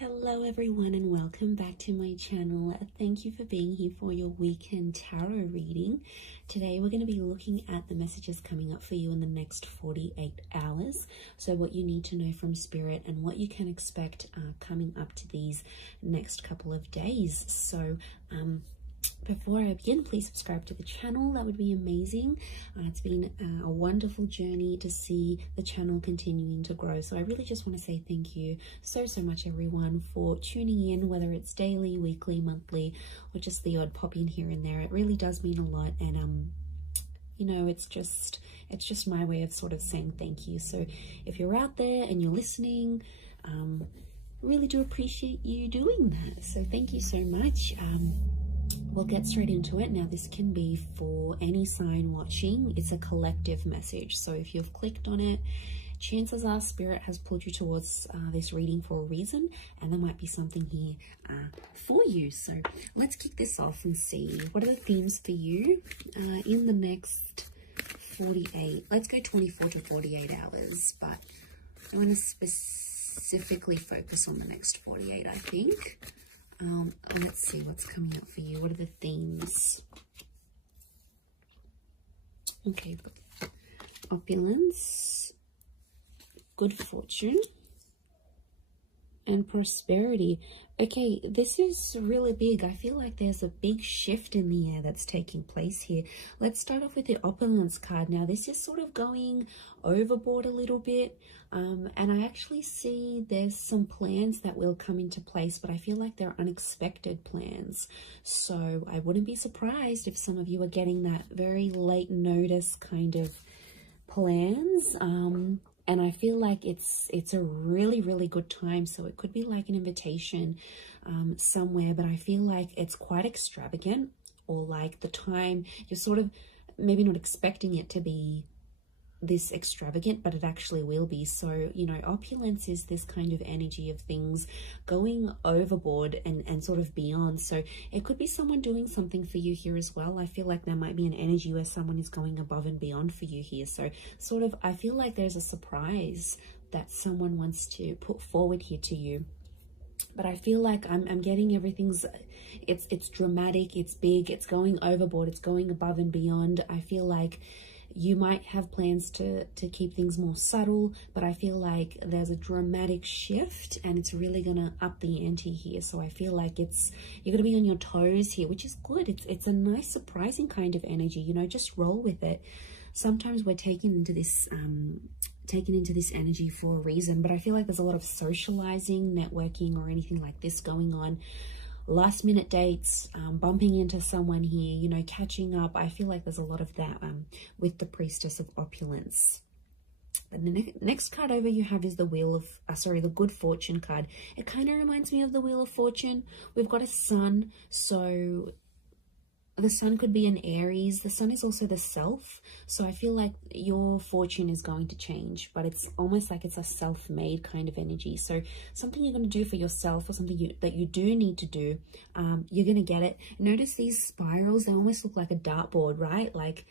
Hello everyone and welcome back to my channel. Thank you for being here for your weekend tarot reading. Today we're going to be looking at the messages coming up for you in the next 48 hours. So what you need to know from Spirit and what you can expect coming up to these next couple of days. So before I begin, please subscribe to the channel. That would be amazing. It's been a wonderful journey to see the channel continuing to grow. So I really just want to say thank you so much, everyone, for tuning in, whether it's daily, weekly, monthly, or just the odd pop in here and there. It really does mean a lot. And you know, it's just my way of sort of saying thank you. So if you're out there and you're listening, really do appreciate you doing that. So thank you so much. We'll get straight into it. Now, this can be for any sign watching. It's a collective message. So if you've clicked on it, chances are Spirit has pulled you towards this reading for a reason, and there might be something here for you. So let's kick this off and see what are the themes for you in the next 48. Let's go 24 to 48 hours, but I want to specifically focus on the next 48, I think. Let's see what's coming up for you. What are the themes? Okay, opulence, good fortune, and prosperity. Okay, this is really big. I feel like there's a big shift in the air that's taking place here. Let's start off with the opulence card. Now, this is sort of going overboard a little bit. And I actually see there's some plans that will come into place, but I feel like they're unexpected plans. So I wouldn't be surprised if some of you are getting that very late notice kind of plans. And I feel like it's a really good time. So it could be like an invitation somewhere, but I feel like it's quite extravagant, or like the time you're sort of maybe not expecting it to be this extravagant, but it actually will be. So, you know, opulence is this kind of energy of things going overboard and sort of beyond. So it could be someone doing something for you here as well. I feel like there might be an energy where someone is going above and beyond for you here. So sort of, I feel like there's a surprise that someone wants to put forward here to you. But I feel like I'm getting everything's, it's dramatic, it's big, it's going overboard, it's going above and beyond. I feel like you might have plans to keep things more subtle, but I feel like there's a dramatic shift and it's really gonna up the ante here. So I feel like you're gonna be on your toes here, which is good. It's a nice surprising kind of energy, you know, just roll with it. Sometimes we're taken into this energy for a reason, but I feel like there's a lot of socializing, networking, or anything like this going on. Last minute dates, bumping into someone here, you know, catching up. I feel like there's a lot of that with the Priestess of Opulence. But the next card over you have is the Wheel of, the Good Fortune card. It kind of reminds me of the Wheel of Fortune. We've got a sun, so the sun could be an Aries. The sun is also the self. So I feel like your fortune is going to change, but it's almost like it's a self-made kind of energy. So something you're going to do for yourself, or something that you do need to do, you're going to get it. Notice these spirals, they almost look like a dartboard, right? Like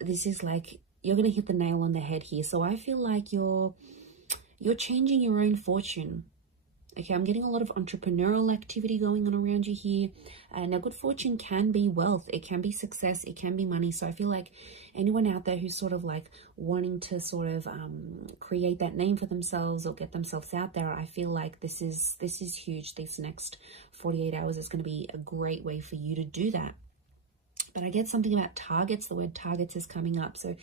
this is like, you're going to hit the nail on the head here. So I feel like you're changing your own fortune. Okay, I'm getting a lot of entrepreneurial activity going on around you here. Now, good fortune can be wealth. It can be success. It can be money. So I feel like anyone out there who's sort of like wanting to sort of create that name for themselves or get themselves out there, I feel like this is huge. These next 48 hours is going to be a great way for you to do that. But I get something about targets. The word targets is coming up. So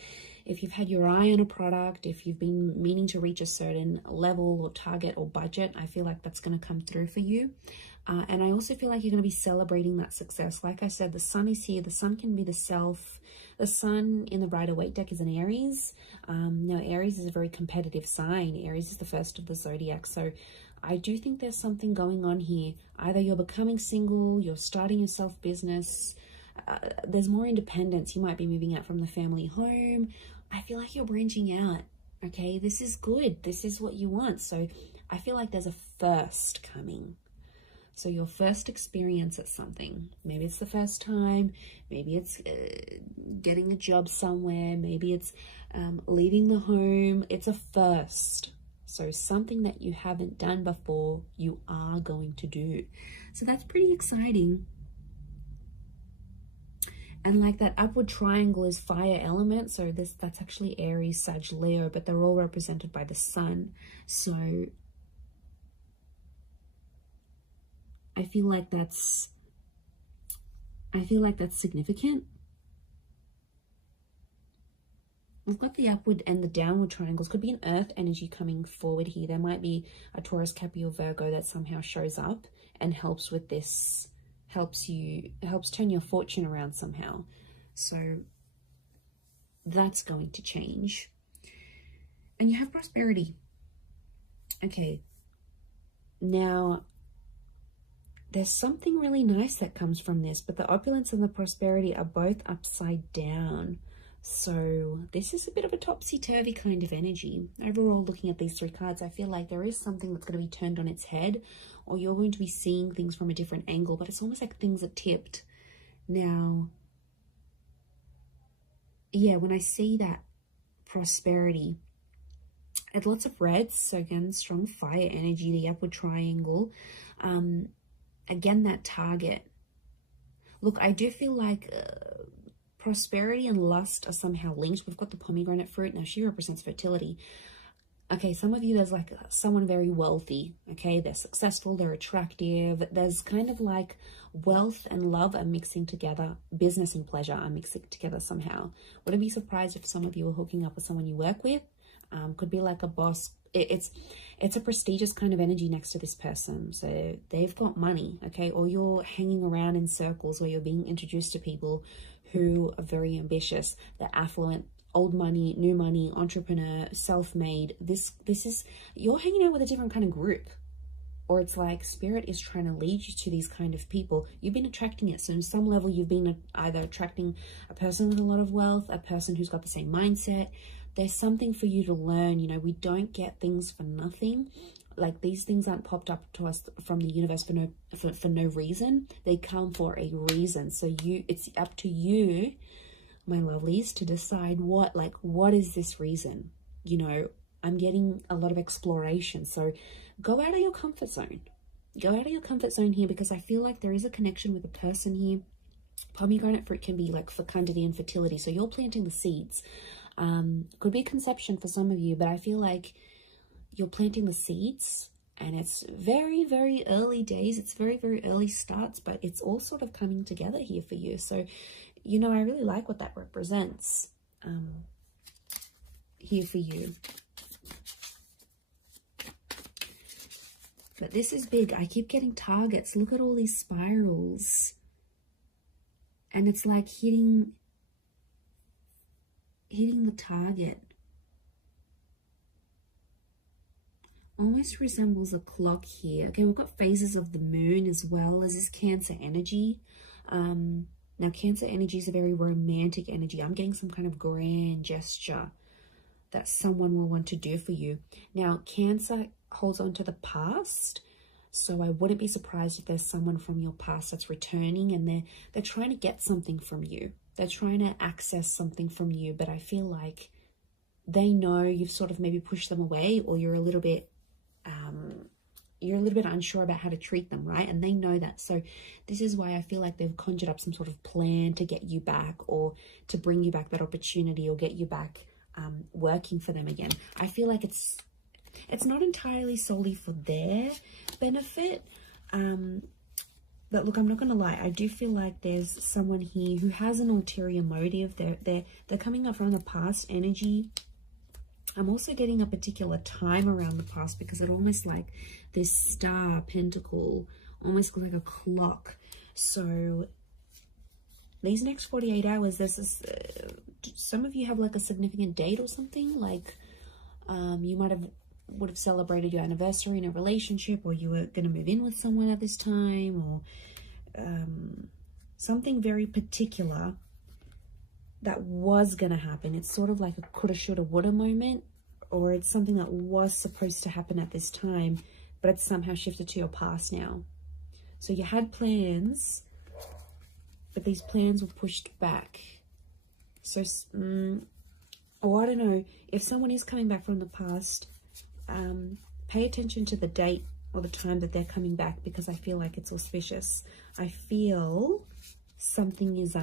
if you've had your eye on a product, if you've been meaning to reach a certain level or target or budget, I feel like that's going to come through for you. And I also feel like you're going to be celebrating that success. Like I said, the sun is here. The sun can be the self. The sun in the Rider-Waite deck is an Aries. Now, Aries is a very competitive sign. Aries is the first of the zodiac. So I do think there's something going on here. Either you're becoming single, you're starting your self-business, there's more independence. You might be moving out from the family home. I feel like you're branching out. Okay, this is good. This is what you want. So I feel like there's a first coming. So your first experience at something, maybe it's the first time, maybe it's getting a job somewhere, maybe it's leaving the home. It's a first. So something that you haven't done before, you are going to do. So that's pretty exciting. And like that upward triangle is fire element. So that's actually Aries, Sag, Leo, but they're all represented by the sun. So I feel like that's significant. We've got the upward and the downward triangles. Could be an earth energy coming forward here. There might be a Taurus, Capricorn, Virgo that somehow shows up and helps with this, helps turn your fortune around somehow. So that's going to change. And you have prosperity. Okay. Now, there's something really nice that comes from this, but the opulence and the prosperity are both upside down. So this is a bit of a topsy-turvy kind of energy. Overall, looking at these three cards, I feel like there is something that's going to be turned on its head, or you're going to be seeing things from a different angle, but it's almost like things are tipped. Now, yeah, when I see that prosperity, it's lots of reds. So again, strong fire energy, the upward triangle. Again, that target. Look, I do feel like prosperity and lust are somehow linked. We've got the pomegranate fruit. Now, she represents fertility. Okay, some of you, there's like someone very wealthy. Okay, they're successful, they're attractive. There's kind of like wealth and love are mixing together. Business and pleasure are mixing together somehow. Wouldn't be surprised if some of you are hooking up with someone you work with. Could be like a boss. It's a prestigious kind of energy next to this person. So they've got money, okay? Or you're hanging around in circles where you're being introduced to people who are very ambitious. They're affluent, old money, new money, entrepreneur, self-made. This is, you're hanging out with a different kind of group. Or it's like spirit is trying to lead you to these kind of people. You've been attracting it. So on some level, you've been either attracting a person with a lot of wealth, a person who's got the same mindset. There's something for you to learn. You know, we don't get things for nothing. Like, these things aren't popped up to us from the universe for no reason. They come for a reason. So it's up to you, my lovelies, to decide what is this reason? You know, I'm getting a lot of exploration. So go out of your comfort zone. Go out of your comfort zone here, because I feel like there is a connection with a person here. Pomegranate fruit can be like fecundity and fertility. So you're planting the seeds. Could be conception for some of you, but I feel like you're planting the seeds, and it's very, very early days. It's very, very early starts, but it's all sort of coming together here for you. So, you know, I really like what that represents here for you. But this is big. I keep getting targets. Look at all these spirals. And it's like hitting the target. Almost resembles a clock here. Okay, we've got phases of the moon as well as this Cancer energy. Now, Cancer energy is a very romantic energy. I'm getting some kind of grand gesture that someone will want to do for you. Now, Cancer holds on to the past. So I wouldn't be surprised if there's someone from your past that's returning, and they're trying to get something from you. They're trying to access something from you, but I feel like they know you've sort of maybe pushed them away, or you're a little bit unsure about how to treat them, right? And they know that. So this is why I feel like they've conjured up some sort of plan to get you back, or to bring you back that opportunity, or get you back working for them again. I feel like it's not entirely solely for their benefit. But look, I'm not going to lie. I do feel like there's someone here who has an ulterior motive. They're coming up from the past energy. I'm also getting a particular time around the past, because it almost like this star pentacle, almost like a clock. So these next 48 hours, there's this, some of you have like a significant date or something. Like you would have celebrated your anniversary in a relationship, or you were going to move in with someone at this time, or something very particular that was going to happen. It's sort of like a coulda, shoulda, woulda moment, or it's something that was supposed to happen at this time, but it's somehow shifted to your past now. So you had plans, but these plans were pushed back. So, or I don't know, if someone is coming back from the past, pay attention to the date or the time that they're coming back, because I feel like it's auspicious. I feel something is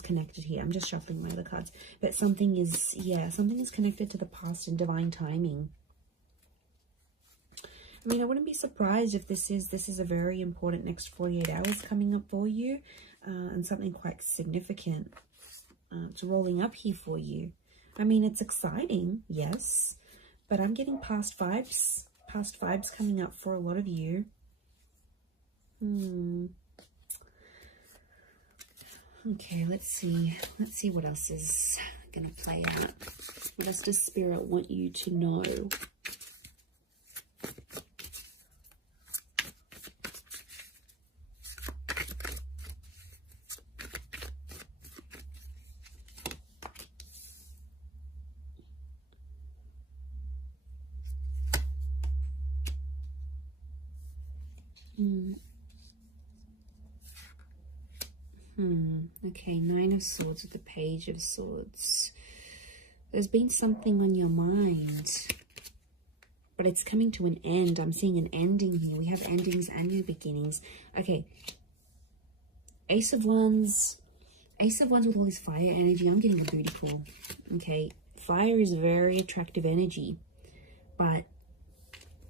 connected here. I'm just shuffling my other cards, but something is, yeah, something is connected to the past and divine timing. I mean, I wouldn't be surprised if this is a very important next 48 hours coming up for you, and something quite significant it's rolling up here for you. I mean, it's exciting, yes, but I'm getting past vibes coming up for a lot of you. Okay, let's see what else is going to play out. What else does Spirit want you to know? Okay, Nine of Swords with the Page of Swords. There's been something on your mind, but it's coming to an end. I'm seeing an ending here. We have endings and new beginnings. Okay, Ace of Wands with all this fire energy. I'm getting a booty call. Okay, fire is very attractive energy, but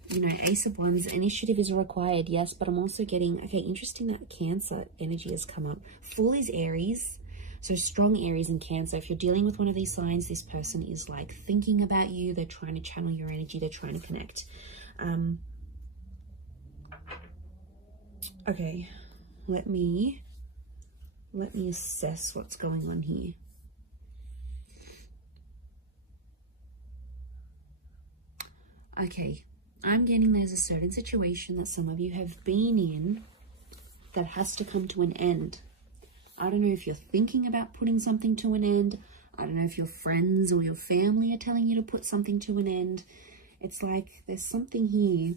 you know, Ace of Wands, initiative is required, yes, but I'm also getting, okay, interesting that Cancer energy has come up. Fool is Aries, so strong Aries and Cancer. If you're dealing with one of these signs, this person is like thinking about you. They're trying to channel your energy. They're trying to connect. Okay, let me assess what's going on here. Okay. I'm getting there's a certain situation that some of you have been in that has to come to an end. I don't know if you're thinking about putting something to an end. I don't know if your friends or your family are telling you to put something to an end. It's like there's something here.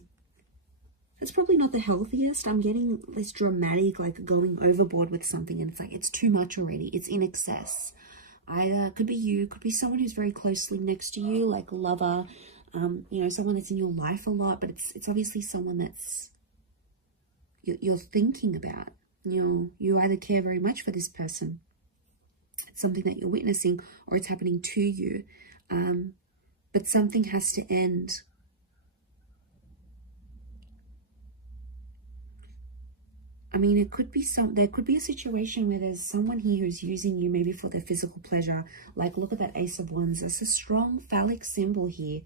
It's probably not the healthiest. I'm getting this dramatic, like going overboard with something, and it's like it's too much already. It's in excess. Either could be you, could be someone who's very closely next to you, like a lover, you know, someone that's in your life a lot, but it's obviously someone that's you're thinking about. You either care very much for this person, it's something that you're witnessing, or it's happening to you, but something has to end. I mean, it could be there could be a situation where there's someone here who's using you maybe for their physical pleasure. Like, look at that Ace of Wands. That's a strong phallic symbol here.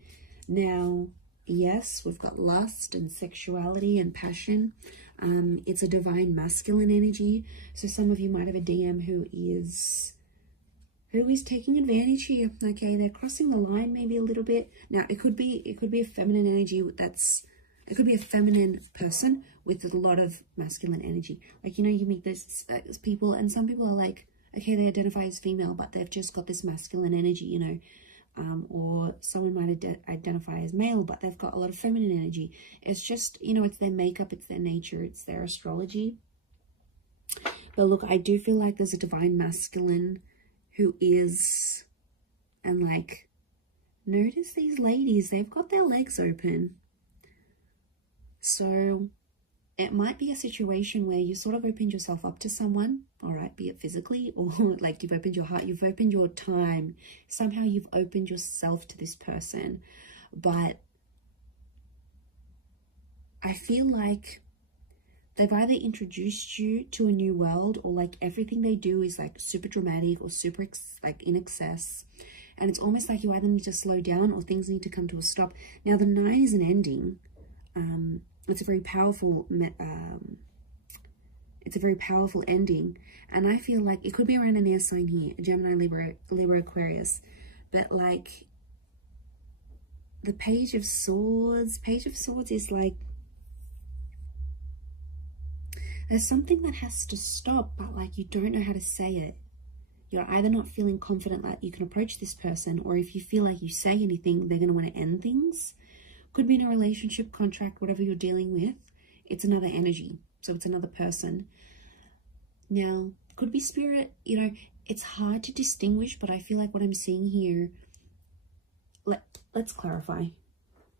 Now, yes, we've got lust and sexuality and passion. It's a divine masculine energy. So some of you might have a DM who is taking advantage here. Okay, they're crossing the line maybe a little bit. Now, it could be a feminine energy it could be a feminine person with a lot of masculine energy. Like, you know, you meet those people, and some people are like, okay, they identify as female, but they've just got this masculine energy, you know. Or someone might identify as male, but they've got a lot of feminine energy. It's just, you know, it's their makeup, it's their nature, it's their astrology. But look, I do feel like there's a divine masculine who is, and like, notice these ladies, they've got their legs open. So it might be a situation where you sort of opened yourself up to someone, all right, be it physically or like you've opened your heart, you've opened your time. Somehow you've opened yourself to this person. But I feel like they've either introduced you to a new world, or like everything they do is like super dramatic or super like in excess. And it's almost like you either need to slow down or things need to come to a stop. Now, the 9 is an ending. It's a very powerful ending, and I feel like it could be around an air sign here, Gemini, Libra, Aquarius, but like the Page of Swords is like there's something that has to stop, but like you don't know how to say it. You're either not feeling confident that you can approach this person, or if you feel like you say anything, they're going to want to end things. Could be in a relationship, contract, whatever you're dealing with. It's another energy. So it's another person. Now, could be spirit. You know, it's hard to distinguish, but I feel like what I'm seeing here, let's clarify,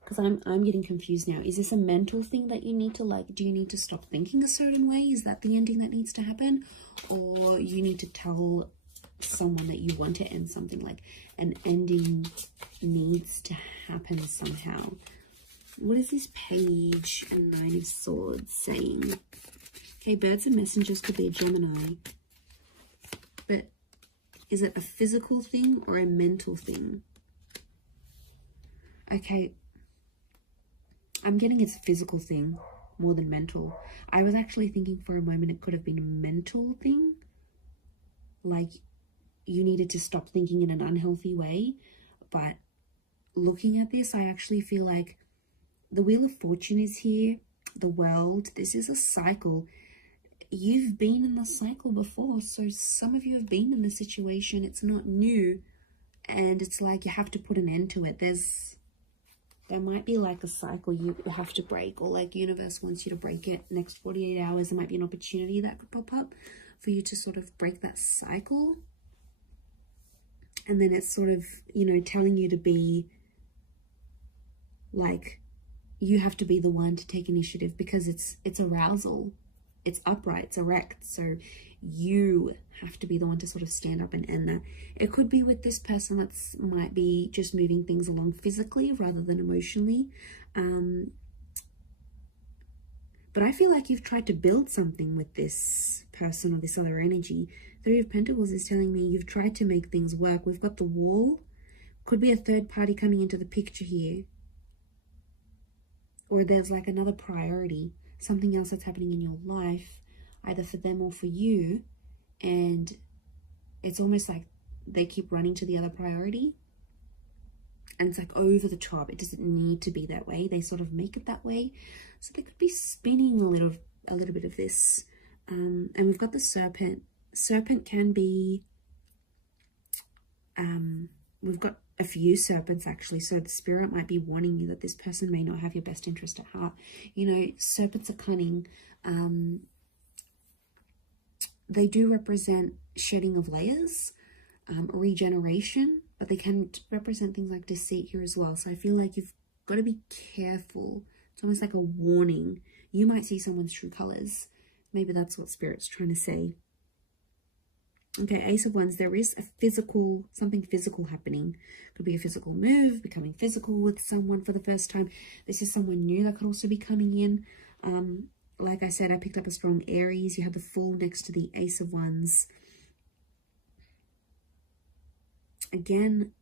because I'm getting confused now. Is this a mental thing that you need to, like, do you need to stop thinking a certain way? Is that the ending that needs to happen? Or you need to tell someone that you want to end something, like an ending needs to happen somehow? What is this Page and Nine of Swords saying? Okay, birds and messengers could be a Gemini. But is it a physical thing or a mental thing? Okay, I'm getting it's a physical thing more than mental. I was actually thinking for a moment it could have been a mental thing. Like you needed to stop thinking in an unhealthy way. But looking at this, I actually feel like the Wheel of Fortune is here. The World. This is a cycle. You've been in the cycle before. So some of you have been in the situation. It's not new. And it's like you have to put an end to it. There might be like a cycle you have to break, or like universe wants you to break it. Next 48 hours, there might be an opportunity that could pop up for you to sort of break that cycle. And then it's sort of, you know, telling you to be like, you have to be the one to take initiative, because it's arousal. It's upright, it's erect. So you have to be the one to sort of stand up and end that. It could be with this person that's might be just moving things along physically rather than emotionally. But I feel like you've tried to build something with this person or this other energy. Three of Pentacles is telling me you've tried to make things work. We've got the Wall. Could be a third party coming into the picture here. Or there's like another priority, something else that's happening in your life, either for them or for you. And it's almost like they keep running to the other priority. And it's like over the top. It doesn't need to be that way. They sort of make it that way. So they could be spinning a little bit of this. And we've got the Serpent. Serpent can be, we've got a few serpents actually. So the spirit might be warning you that this person may not have your best interest at heart. You know, serpents are cunning. They do represent shedding of layers, regeneration, but they can represent things like deceit here as well. So I feel like you've got to be careful. It's almost like a warning. You might see someone's true colors. Maybe that's what Spirit's trying to say. Okay, Ace of Wands. There is a physical, something physical happening. Could be a physical move, becoming physical with someone for the first time. This is someone new that could also be coming in. Like I said, I picked up a strong Aries. You have the Fool next to the Ace of Wands. Again,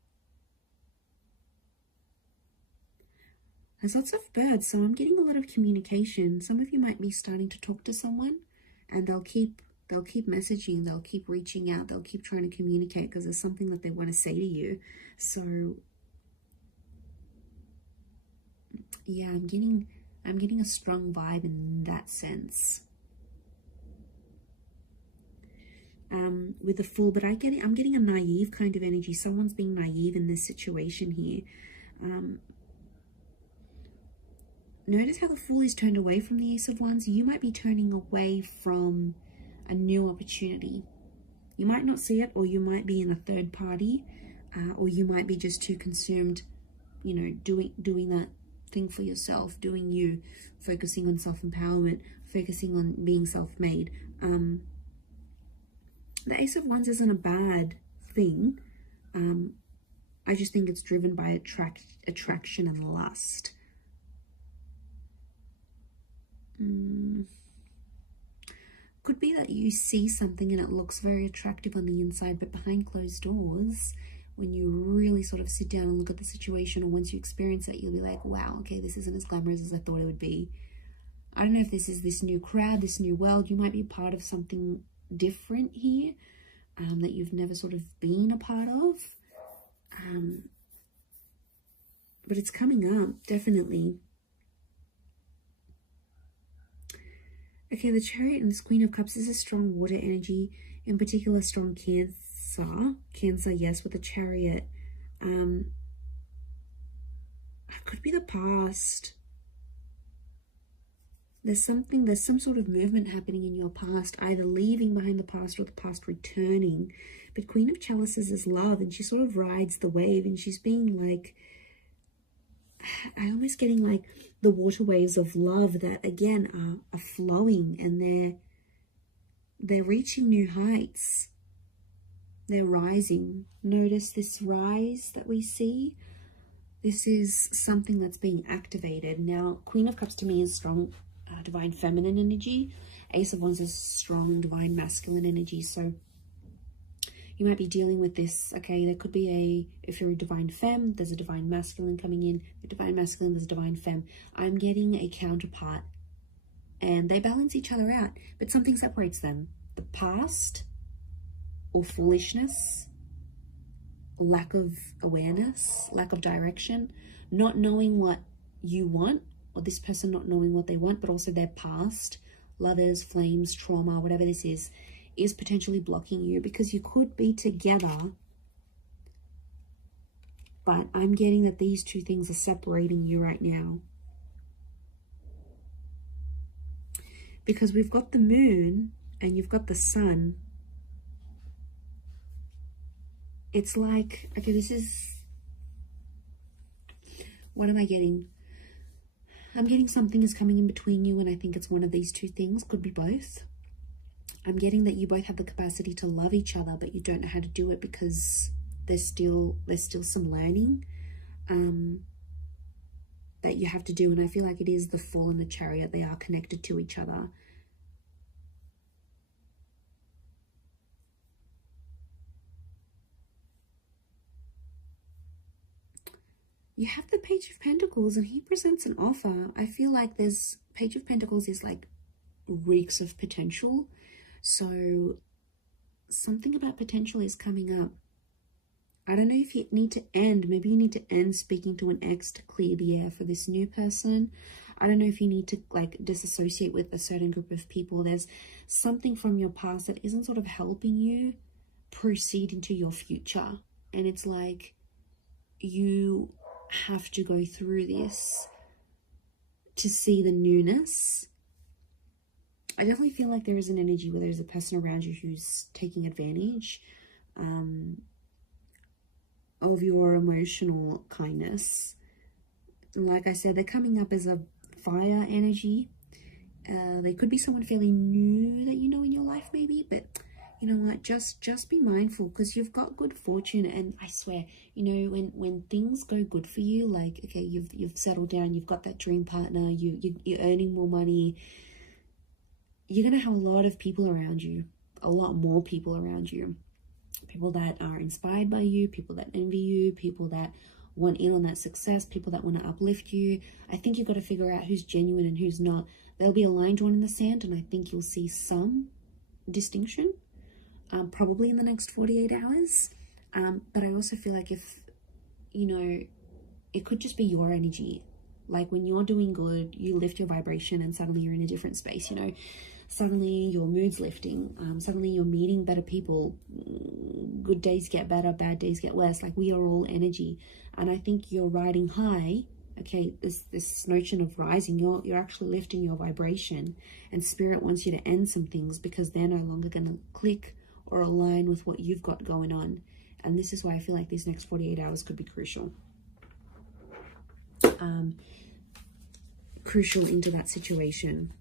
there's lots of birds, so I'm getting a lot of communication. Some of you might be starting to talk to someone, and they'll keep messaging, they'll keep reaching out, they'll keep trying to communicate because there's something that they want to say to you. So yeah, I'm getting a strong vibe in that sense. With the Fool, but I'm getting a naive kind of energy. Someone's being naive in this situation here. Notice how the Fool is turned away from the Ace of Wands. You might be turning away from a new opportunity. You might not see it, or you might be in a third party, or you might be just too consumed, you know, doing that thing for yourself, doing you, focusing on self-empowerment, focusing on being self-made. The Ace of Wands isn't a bad thing. I just think it's driven by attraction and lust. Could be that you see something and it looks very attractive on the inside, but behind closed doors, when you really sort of sit down and look at the situation, or once you experience it, you'll be like, wow, okay, this isn't as glamorous as I thought it would be. I don't know if this is this new crowd, this new world. You might be part of something different here, that you've never sort of been a part of. But it's coming up, definitely. Okay, the Chariot and the Queen of Cups is a strong water energy, in particular strong Cancer. Cancer, yes, with the Chariot. It could be the past. There's some sort of movement happening in your past, either leaving behind the past or the past returning. But Queen of Chalices is love, and she sort of rides the wave, and she's being like, I'm almost getting like the water waves of love that again are flowing, and they're reaching new heights. They're rising. Notice this rise that we see. This is something that's being activated. Now, Queen of Cups to me is strong divine feminine energy. Ace of Wands is strong divine masculine energy. So you might be dealing with this. Okay, there could be if you're a divine femme, there's a divine masculine coming in. The divine masculine, there's a divine femme. I'm getting a counterpart, and they balance each other out, but something separates them. The past or foolishness, lack of awareness, lack of direction, not knowing what you want, or this person not knowing what they want, but also their past, lovers, flames, trauma, whatever this is potentially blocking you, because you could be together, but I'm getting that these two things are separating you right now. Because we've got the moon and you've got the sun. It's like, okay, this is, what am I getting? I'm getting something is coming in between you, and I think it's one of these two things, could be both. I'm getting that you both have the capacity to love each other, but you don't know how to do it because there's still some learning that you have to do. And I feel like it is the Fool and the Chariot. They are connected to each other. You have the Page of Pentacles, and he presents an offer. I feel like there's Page of Pentacles is like reeks of potential. So something about potential is coming up. I don't know if you need to end. Maybe you need to end speaking to an ex to clear the air for this new person. I don't know if you need to like disassociate with a certain group of people. There's something from your past that isn't sort of helping you proceed into your future. And it's like you have to go through this to see the newness. I definitely feel like there is an energy where there's a person around you who's taking advantage of your emotional kindness. And like I said, they're coming up as a fire energy. They could be someone fairly new that you know in your life maybe, but you know what, just be mindful, because you've got good fortune. And I swear, you know, when things go good for you, like okay, you've settled down, you've got that dream partner, you're earning more money, you're going to have a lot of people around you, a lot more people around you. People that are inspired by you, people that envy you, people that want in on that success, people that want to uplift you. I think you've got to figure out who's genuine and who's not. There'll be a line drawn in the sand, and I think you'll see some distinction, probably in the next 48 hours. But I also feel like if, you know, it could just be your energy. Like when you're doing good, you lift your vibration and suddenly you're in a different space, you know. Suddenly your mood's lifting. Suddenly you're meeting better people. Good days get better, bad days get worse. Like we are all energy. And I think you're riding high. Okay, this notion of rising, you're actually lifting your vibration. And Spirit wants you to end some things because they're no longer going to click or align with what you've got going on. And this is why I feel like these next 48 hours could be crucial. Crucial into that situation.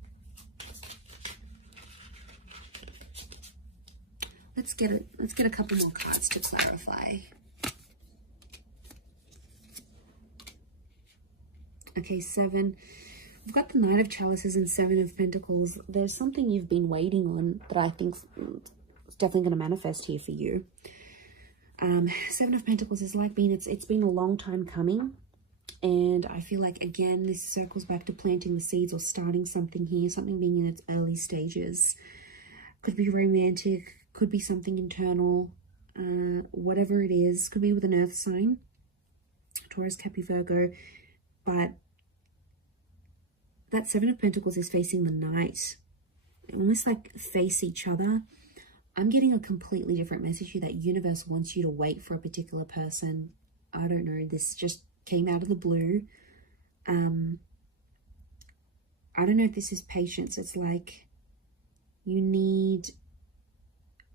Let's get a couple more cards to clarify. Okay, 7. We've got the Knight of Chalices and 7 of Pentacles. There's something you've been waiting on that I think is definitely going to manifest here for you. 7 of Pentacles is like it's been a long time coming. And I feel like, again, this circles back to planting the seeds or starting something here, something being in its early stages. Could be romantic, could be something internal, whatever it is. Could be with an earth sign, Taurus, Capricorn, Virgo. But that 7 of Pentacles is facing the Knight. Almost like face each other. I'm getting a completely different message here, that universe wants you to wait for a particular person. I don't know, this just came out of the blue. I don't know if this is patience. It's like you need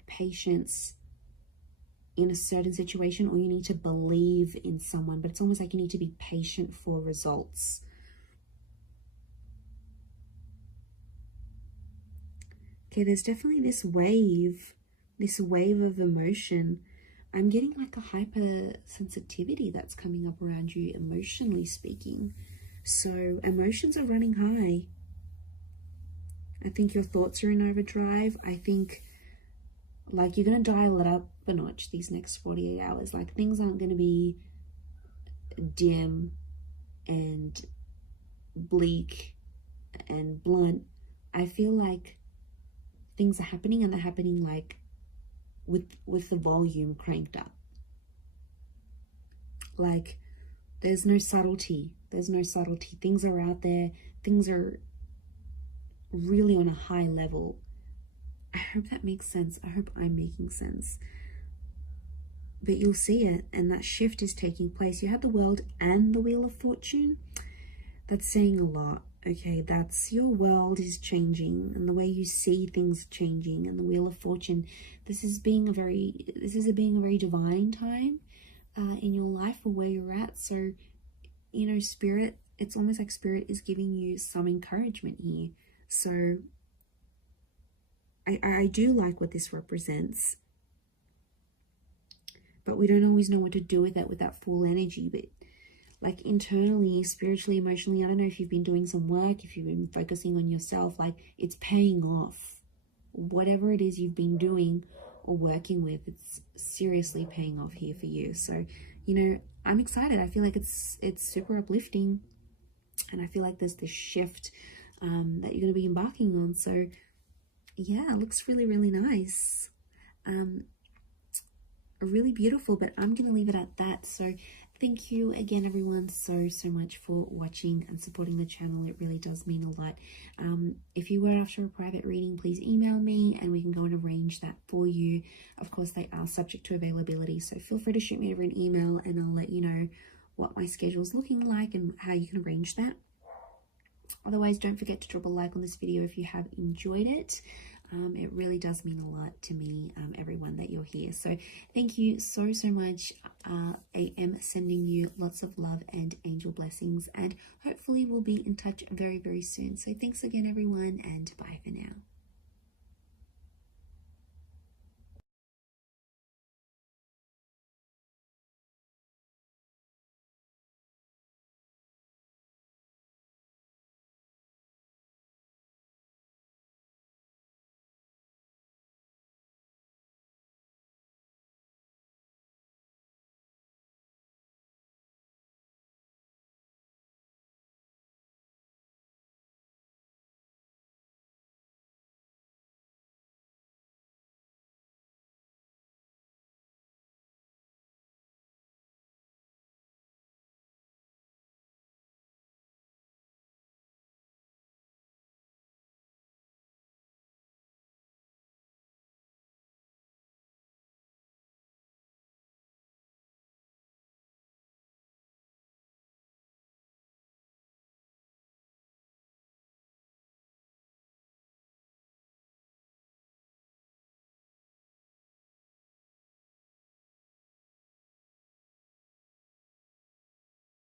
patience in a certain situation, or you need to believe in someone, but it's almost like you need to be patient for results. Okay, there's definitely this wave of emotion. I'm getting like a hypersensitivity that's coming up around you, emotionally speaking. So emotions are running high. I think your thoughts are in overdrive. I think like you're going to dial it up a notch these next 48 hours. Like things aren't going to be dim and bleak and blunt. I feel like things are happening, and they're happening like with the volume cranked up. Like there's no subtlety. Things are out there. Things are really on a high level. I hope that makes sense. I hope I'm making sense. But you'll see it, and that shift is taking place. You have the World and the Wheel of Fortune. That's saying a lot. Okay, that's your world is changing, and the way you see things changing. And the Wheel of Fortune, this is being a very divine time in your life, or where you're at. So, you know, Spirit, it's almost like Spirit is giving you some encouragement here. So I do like what this represents, but we don't always know what to do with that full energy. But like internally, spiritually, emotionally, I don't know if you've been doing some work, if you've been focusing on yourself, like it's paying off. Whatever it is you've been doing or working with, it's seriously paying off here for you. So, you know, I'm excited. I feel like it's super uplifting, and I feel like there's this shift that you're going to be embarking on. So yeah, it looks really, really nice. Really beautiful, but I'm going to leave it at that. So thank you again, everyone, so much for watching and supporting the channel. It really does mean a lot. If you were after a private reading, please email me and we can go and arrange that for you. Of course, they are subject to availability, so feel free to shoot me over an email and I'll let you know what my schedule is looking like and how you can arrange that. Otherwise, don't forget to drop a like on this video if you have enjoyed it. It really does mean a lot to me, everyone, that you're here. So thank you so much. I am sending you lots of love and angel blessings, and hopefully we'll be in touch very, very soon. So thanks again, everyone, and bye for now.